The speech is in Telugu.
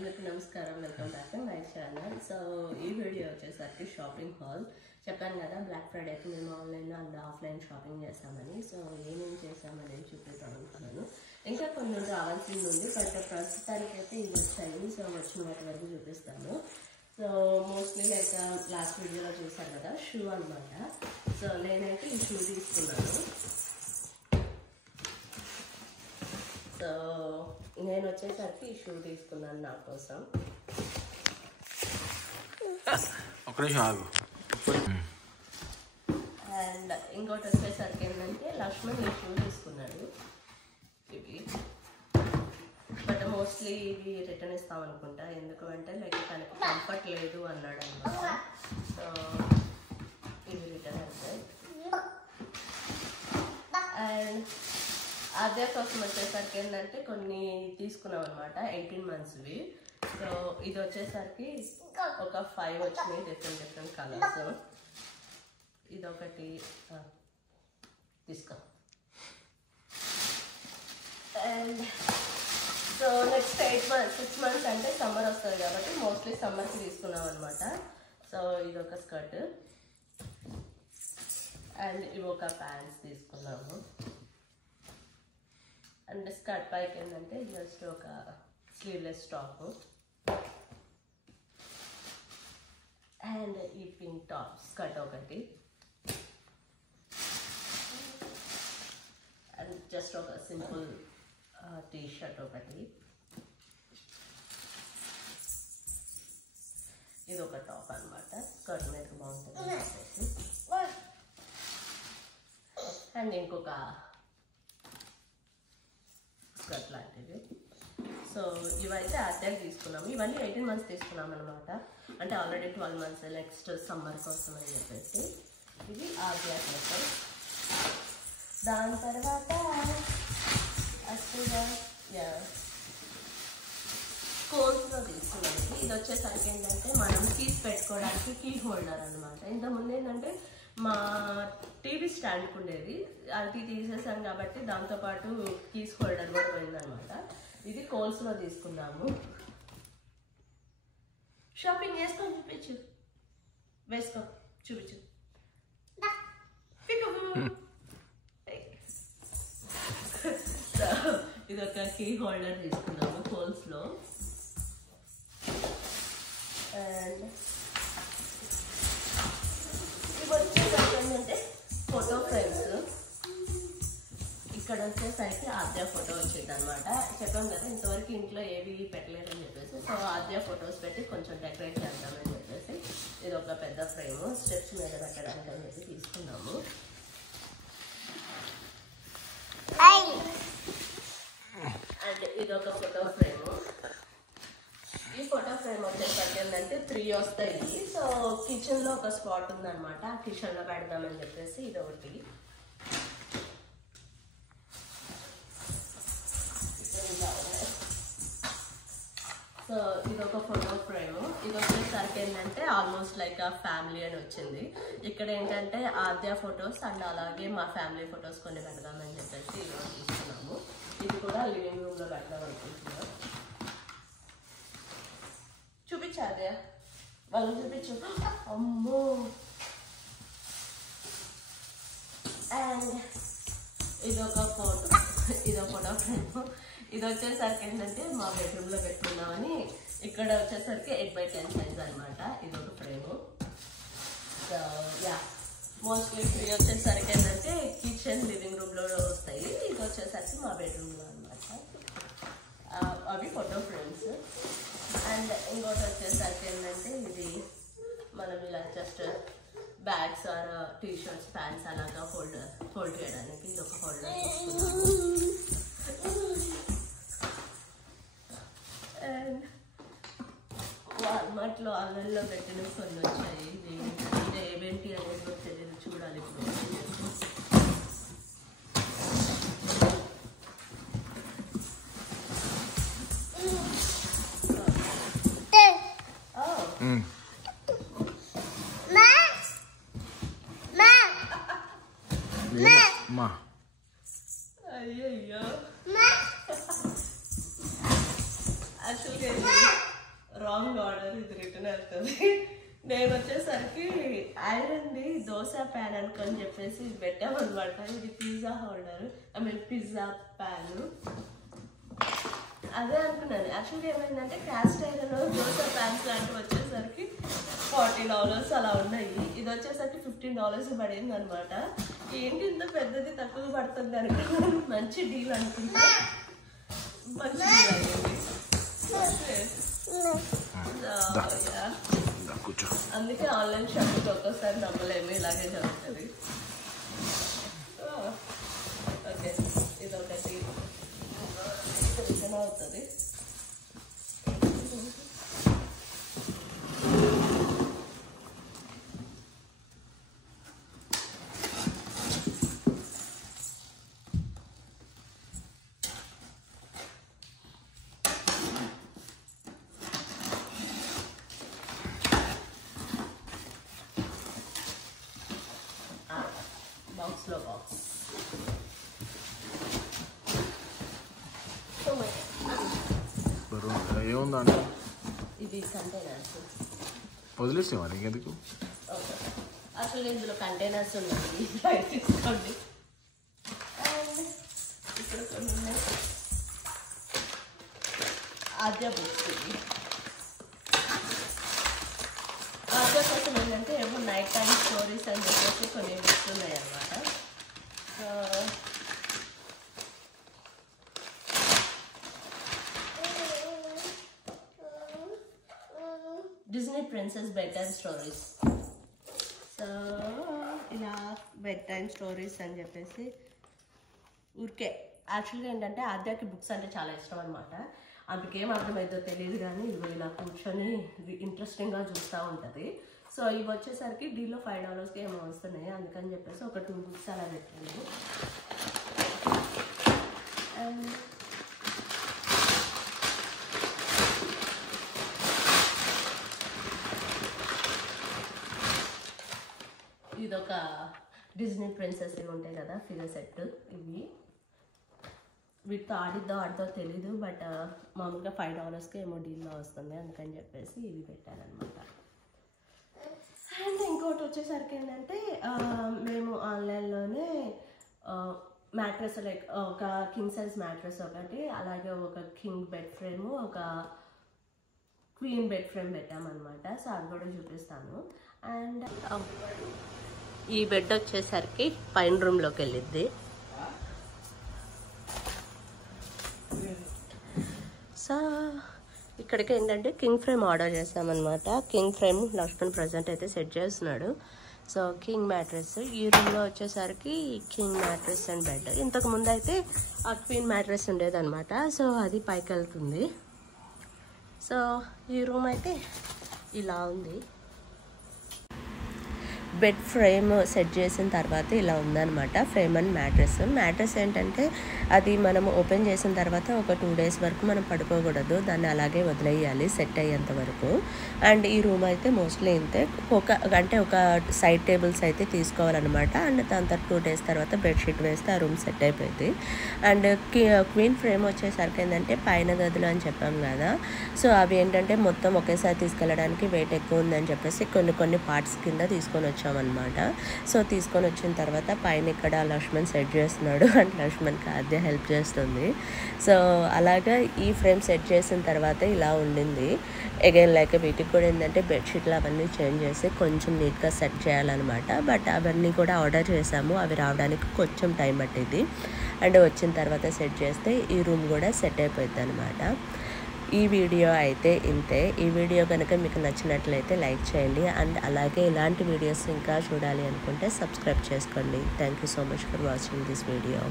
అందరికీ నమస్కారం, welcome back to my channel. So ఈ వీడియో వచ్చేసరికి షాపింగ్ హాల్. చెప్పాను కదా బ్లాక్ ఫ్రైడేకి మేము ఆన్లైన్ అండ్ ఆఫ్లైన్ షాపింగ్ చేస్తామని. సో ఏమేమి చేస్తామని చూపిద్దాం అనుకున్నాను. ఇంకా కొన్ని రావాల్సింది ఉంది, బట్ ప్రస్తుతానికి అయితే ఇవి వచ్చాయి. సో వచ్చిన వాటి వరకు చూపిస్తాను. సో మోస్ట్లీ లైక్ లాస్ట్ వీడియోలో చూసాను కదా షూ అనమాట. సో నేనైతే ఈ షూ తీసుకున్నాను. సో నేను వచ్చేసరికి ఈ షూ తీసుకున్నాను నా కోసం. అండ్ ఇంకోటి వచ్చేసరికి ఏంటంటే లక్ష్మణ్ ఈ షూ తీసుకున్నాడు. ఇవి బట్ మోస్ట్లీ ఇవి రిటర్న్ ఇస్తాం అనుకుంటా, ఎందుకు అంటే లైక్ తనకి కంఫర్ట్ లేదు అన్నాడు అనమాట. సో ఇవి రిటర్న్ అవుతాయి. అండ్ అదే కోసం వచ్చేసరికి ఏంటంటే కొన్ని తీసుకున్నాం అనమాట, 18 monthsవి. సో ఇది వచ్చేసరికి ఒక 5 వచ్చినాయి, డిఫరెంట్ కలర్స్. ఇదొకటి తీసుకో. అండ్ సో నెక్స్ట్ 6 months అంటే సమ్మర్ వస్తుంది కాబట్టి మోస్ట్లీ సమ్మర్కి తీసుకున్నాం అనమాట. సో ఇదొక స్కర్ట్ అండ్ ఇవి ఒక ప్యాంట్స్ తీసుకున్నాము. అండ్ స్కర్ట్ పైకి ఏంటంటే జస్ట్ ఒక స్లీవ్లెస్ టాప్ అండ్ ఈ పింక్ టాప్ స్కర్ట్ ఒకటి అండ్ జస్ట్ ఒక సింపుల్ టీ షర్ట్ ఒకటి. ఇది ఒక టాప్ అనమాట, స్కర్ట్ మీద బాగుంటుంది అండ్ ఇంకొక స్కర్ట్ లాంటివి. సో ఇవైతే అద్దెకి తీసుకున్నాము. ఇవన్నీ 18 months తీసుకున్నాం అనమాట, అంటే ఆల్రెడీ 12 months నెక్స్ట్ సమ్మర్ కోసం అని చెప్పేసి. ఇది ఆర్డియా కోసం. దాని తర్వాత అసలుగా కోల్స్లో తీసుకున్నాము. ఇది వచ్చేసరికి ఏంటంటే మనం కీస్ పెట్టుకోవడానికి కీ హోల్డర్ అనమాట. ఇంతకుముందు ఏంటంటే మా టీవీ స్టాండ్కి ఉండేది, అది తీసేసాను కాబట్టి దాంతోపాటు కీస్ హోల్డర్ కూడా పోయిందనమాట. ఇది కోల్స్లో తీసుకున్నాము. షాపింగ్ చేసుకొని చూపించు, వేసుకో, చూపించు. ఇది ఒక కీ హోల్డర్ తీసుకున్నాము కోల్స్లో. అండ్ వచ్చేసరికి ఫోటో ఫ్రేమ్స్. ఇక్కడ వచ్చేసరికి ఆద్య ఫోటో వచ్చింది అనమాట. చెప్పాం కదా ఇంతవరకు ఇంట్లో ఏవి పెట్టలేదని చెప్పేసి, సో ఆద్య ఫొటోస్ పెట్టి కొంచెం డెకరేట్ చేద్దామని చెప్పేసి ఇది ఒక పెద్ద ఫ్రేమ్ స్టెప్స్ మీద పెట్టడానికి అని చెప్పి తీసుకున్నాము. అండ్ ఇది ఒక ఫోటో ఫ్రేమ్. ఈ ఫోటో ఫ్రేమ్ వచ్చేసరికి ఏంటంటే 3 వస్తాయి. సో కిచెన్లో ఒక స్పాట్ ఉందన్నమాట, ఆ కిచెన్లో పెడదామని చెప్పేసి ఇది ఒకటి. సో ఇది ఒక ఫోటో ఫ్రేమ్. ఇది వచ్చేసరికి ఏంటంటే ఆల్మోస్ట్ లైక్ ఆ ఫ్యామిలీ అని వచ్చింది. ఇక్కడ ఏంటంటే ఆద్య ఫొటోస్ అండ్ అలాగే మా ఫ్యామిలీ ఫొటోస్ కొన్ని పెడదామని చెప్పేసి ఇలా తీసుకున్నాము. ఇది కూడా లివింగ్ రూమ్లో పెడదాం అనుకుంటున్నాం. చూపించాదే వాళ్ళు చూపించు. అమ్మో. అండ్ ఇదొక ఫోటో ఫ్రేమ్. ఇది వచ్చేసరికి ఏంటంటే మా బెడ్రూమ్లో పెట్టుకున్నామని. ఇక్కడ వచ్చేసరికి 8x10 సైజ్ అనమాట. ఇదొక frame. So yeah mostly free వచ్చేసరికి ఏంటంటే కిచెన్ లివింగ్ రూమ్లో వస్తాయి. ఇది వచ్చేసరికి మా బెడ్రూమ్లో అనమాట. అవి ఫోటో ఫ్రేమ్స్. అండ్ ఇంకోటి వచ్చేసరికి ఏంటంటే ఇది మనం ఇలా just bags or T shirts pants అలాగా ఫోల్డ్ చేయడానికి ఇది ఒక హోల్డర్. అండ్ వాల్మార్ట్లో ఆన్లైన్లో పెట్టిన కొన్ని వచ్చాయి. ఇది ఏమేంటి అనేది తెలియదు, చూడాలి ఇప్పుడు. అయ్యో యాక్చువల్గా రాంగ్ ఆర్డర్, ఇది రిటర్న్ అవుతుంది. నేను వచ్చేసరికి ఐరన్ది దోశ ప్యాన్ అనుకొని చెప్పేసి ఇది పెట్టామన్నమాట. ఇది పిజ్జా హోల్డర్, పిజ్జా ప్యాన్. అదే అనుకున్నాను. యాక్చువల్గా ఏమైందంటే క్యాస్ట్ ఐరన్ దోశ ప్యాన్స్ లాంటివి వచ్చేసరికి $40 అలా ఉన్నాయి. ఇది వచ్చేసరికి $15 పడింది అనమాట. ఏంటి ఇంత పెద్దది తక్కువ పడుతుంది అనుకున్నాను. మంచి డీల్ అనుకుంటా, మంచి డీల్ అయింది. అందుకే ఆన్లైన్ షాపింగ్ ఒక్కోసారి నమ్మలేము, ఇలాగే జరుగుతుంది. ఓకే, ఇది ఒకటి రిటర్న్ అవుతుంది. బాక్స్లో బాక్స్ ఏముందంటే ఇది కంటైనర్స్ వదిలేసే మరి ఇంకెందుకు. ఓకే, అసలు ఇందులో కంటైనర్స్ ఉన్నాయి, బయట తీసుకోండి. అండ్ ఇక్కడ కొన్ని ఉన్నాయి. ఆద్య బుక్స్, ఇది ఆద్య కోసం ఏంటంటే ఏమో నైట్ టైం స్టోరీస్ అని చెప్పేసి కొన్ని బుక్స్ ఉన్నాయి అన్నమాట. Disney princess bed time stories. So ఇలా బెడ్ టైమ్ స్టోరీస్ అని చెప్పేసి ఊరికే. యాక్చువల్గా ఏంటంటే ఆద్యాకి బుక్స్ అంటే చాలా ఇష్టం అనమాట. అందుకేం అర్థమైందో తెలియదు కానీ ఇవి ఇలా కూర్చొని ఇంట్రెస్టింగ్గా చూస్తూ ఉంటుంది. సో ఇవి వచ్చేసరికి డీలో $5కి ఏమో వస్తున్నాయి. అందుకని చెప్పేసి ఒక 2 బుక్స్ అలా పెట్టాను. అండ్ ఇదొక డిజ్నీ ప్రిన్సెస్ ఇవి ఉంటాయి కదా, ఫిగర్ సెట్. ఇవి వీటితో ఆడిద్దో తెలీదు, బట్ మామూలుగా $5కి ఏమో డీల్లో వస్తుంది. అందుకని చెప్పేసి ఇవి పెట్టానమాట. అండ్ ఇంకోటి వచ్చేసరికి ఏంటంటే మేము ఆన్లైన్లోనే మ్యాట్రెస్, లైక్ ఒక కింగ్ సైజ్ మ్యాట్రెస్ ఒకటి, అలాగే ఒక కింగ్ బెడ్ ఫ్రేమ్, ఒక క్వీన్ బెడ్ ఫ్రేమ్ పెట్టామన్నమాట. సో అది కూడా చూపిస్తాను. అండ్ ఈ బెడ్ వచ్చేసరికి పైన రూమ్లోకి వెళ్ళిద్ది. సో ఇక్కడికి ఏంటంటే కింగ్ ఫ్రేమ్ ఆర్డర్ చేస్తామన్నమాట. కింగ్ ఫ్రేమ్ లక్ష్మణ్ ప్రజెంట్ అయితే సెట్ చేస్తున్నాడు. సో కింగ్ మ్యాట్రెస్, ఈ రూమ్లో వచ్చేసరికి కింగ్ మ్యాట్రెస్ అండ్ బెడ్. ఇంతకు ముందు అయితే ఆ క్వీన్ మ్యాట్రెస్ ఉండేదన్నమాట. సో అది పైకి వెళ్తుంది. సో ఈ రూమ్ అయితే ఇలా ఉంది. బెడ్ ఫ్రేమ్ సెట్ చేసిన తర్వాత ఇలా ఉందన్నమాట ఫ్రేమ్ అండ్ మ్యాట్రెస్ ఏంటంటే అది మనం ఓపెన్ చేసిన తర్వాత ఒక 2 days వరకు మనం పడుకోకూడదు, దాన్ని అలాగే వదిలేయాలి సెట్ అయ్యేంత వరకు. అండ్ ఈ రూమ్ అయితే మోస్ట్లీ ఇంతే, ఒక సైడ్ టేబుల్స్ అయితే తీసుకోవాలన్నమాట. అండ్ దాని తర్వాత 2 days తర్వాత బెడ్షీట్ వేస్తే ఆ రూమ్ సెట్ అయిపోయింది. అండ్ క్వీన్ ఫ్రేమ్ వచ్చేసరికి ఏంటంటే పైన గదులు అని చెప్పాం కదా, సో అవి ఏంటంటే మొత్తం ఒకేసారి తీసుకెళ్ళడానికి వెయిట్ ఎక్కువ ఉందని చెప్పేసి కొన్ని పార్ట్స్ కింద తీసుకొని వచ్చామన్నమాట. సో తీసుకొని వచ్చిన తర్వాత పైన ఇక్కడ లక్ష్మణ్ సెట్ చేస్తున్నాడు అండ్ లక్ష్మణ్కి ఆద్య హెల్ప్ చేస్తుంది. సో అలాగా ఈ ఫ్రేమ్ సెట్ చేసిన తర్వాత ఇలా ఉండింది. అగైన్ లైక్ వీటికి కూడా ఏంటంటే బెడ్షీట్లు అవన్నీ చేంజ్ చేసి కొంచెం నీట్గా సెట్ చేయాలన్నమాట. బట్ అవన్నీ కూడా ఆర్డర్ చేసాము, అవి రావడానికి కొంచెం టైం పట్టింది. అండ్ వచ్చిన తర్వాత సెట్ చేస్తే ఈ రూమ్ కూడా సెట్ అయిపోయింది అనమాట. ఈ వీడియో అయితే ఇంతే. ఈ వీడియో కనుక మీకు నచ్చినట్లయితే లైక్ చేయండి. అండ్ అలాగే ఇలాంటి వీడియోస్ ఇంకా చూడాలి అనుకుంటే సబ్స్క్రైబ్ చేసుకోండి. Thank you so much for watching this video.